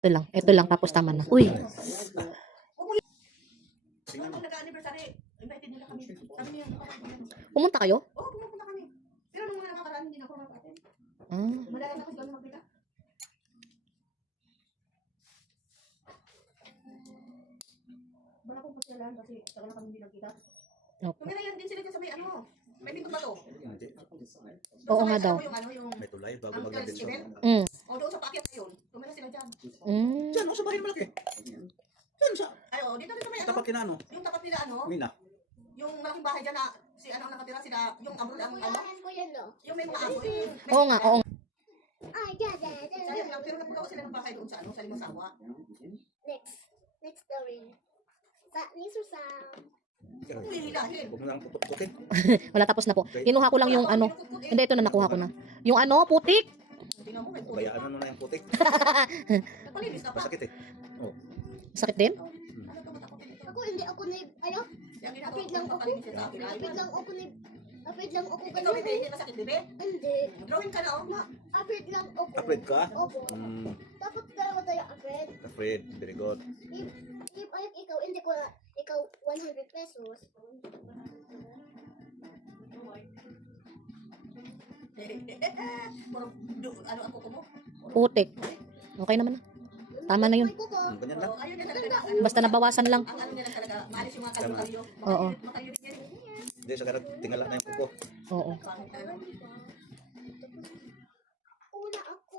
Ito lang, tapos tama na. Uy, Pag nag-anniversary, invited nila kami. Sabi niya, pumunta kayo? oo, pumunta kami. Pero nung mga nakakaraan, hindi na ako nakaka-attend. Ah, Madala na kasi kami magpila. Wala akong pasyalan kasi tagal na kami hindi nagkita. opo. Tumira yan din sila dyan sa may ano. May pinto ba to? Oo nga daw. Yung ano, yung May tulay bago ang mag-labit siya. event. Mm. O doon sa paakyat na yun. Tumira sila dyan. Mm. Diyan, sa bahay malaki. Diyan sa Ay, o, dito rin sa may ano. tapat kinano. Yung tapat nila ano. Mina. Yung malaking bahay dyan na si ano ang nakatira sila. Yung abroad ang ano. Kuyahan ko yan, no? Yung may mga aso. Yung, Oo nga, oo. Ay, dada. sayang lang. Pero nagpagawa sila ng bahay doon sa ano. Sa Limasawa. Next story. Niso sa... Uy, hilahin. Huwag mo lang putok-putin. Wala, tapos na po. Kinuha ko lang yung ano. Hindi, ito na nakuha ko na. Yung ano, putik. Tingnan mo, may puti. Bayaan mo na yung putik. Napalinis ka pa. Masakit eh. Oh. Sakit din? Ano ka matakot? Ako, hindi ako na... Ayaw, Yung ginagawa Apit ko, lang ako. napalinis siya sa akin. Ay, apit lang ako na... Apit lang ako ikaw, bebe, hindi masakit, bebe. Hindi. Drawing ka na, oh. Apit lang ako. Afraid ka? Opo. Dapat dalawa tayo apit. Afraid. Very good. If ayaw ikaw, hindi ko na... Ikaw, 100 pesos. Puro, ano ang kuko mo? Putik. Okay naman na. Tama na yun. May kuko. Ganyan lang. Oh, ayun yan talaga. Ano, Basta nabawasan lang. ang ano niya lang talaga, maalis yung mga kalyo-kalyo. Oo. Makalyo din yan. Hindi, sa karat tingala na yung kuko. Oo. Pangit ano. Una ako.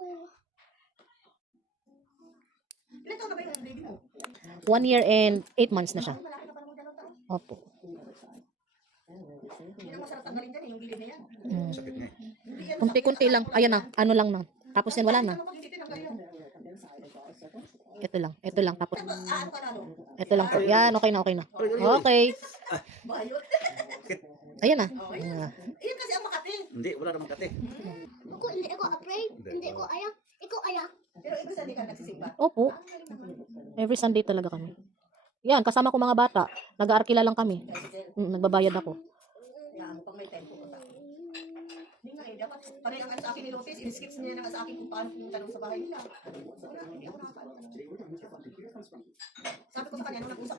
Ilan taon na ba yung baby mo? 1 year and 8 months na siya. Malaki na pa naman dalawang taon. Opo. Hindi na masarap tanggalin dyan eh, yung gilid na yan. Mm. Sakit nga eh. Hindi yan Kunti-kunti lang. Ayan na. Ano lang na. Tapos yan, wala na. Ano pag hindi tinanggal yan? Ito lang. Ito lang. Tapos, Ano ka na, no? ito lang po. Yan, okay na, okay na. Okay. Bayot. Sakit. Ayan na. Iyan kasi ang Makati. Hindi, wala namang kate. Ako, hindi ako afraid. Hindi ako ayaw. Ikaw ayaw. Pero ibig sabihin ka nagsisimba. Opo. Every Sunday talaga kami. Yan, kasama ko mga bata. Nag-aarkila lang kami. Nagbabayad ako. Yan, pag may tempo ko. Hindi nga eh, dapat panay ang ano sa akin ni Lotes, in-skips niya na nga sa akin kung paano pumunta doon sa bahay nila. Wala, hindi ako nakakaalam. Sabi ko sa kanya, nung nag-usap